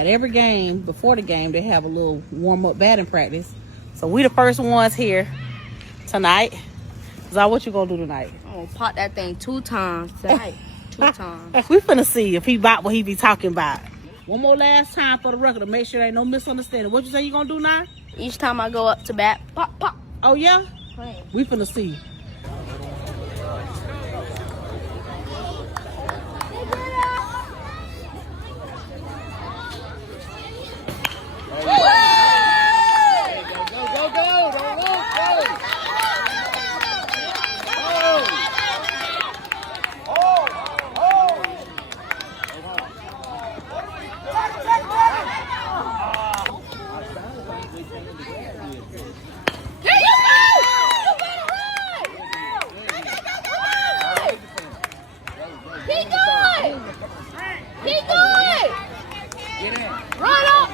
At every game, before the game, they have a little warm-up batting practice. So we the first ones here tonight. Zah, what you gonna do tonight? I'm gonna pop that thing 2 times tonight. 2 times. We finna see if he bought what he be talking about. One more last time for the record to make sure there ain't no misunderstanding. What you say you gonna do now? Each time I go up to bat, pop, pop. Oh yeah? Right. We finna see. Run up!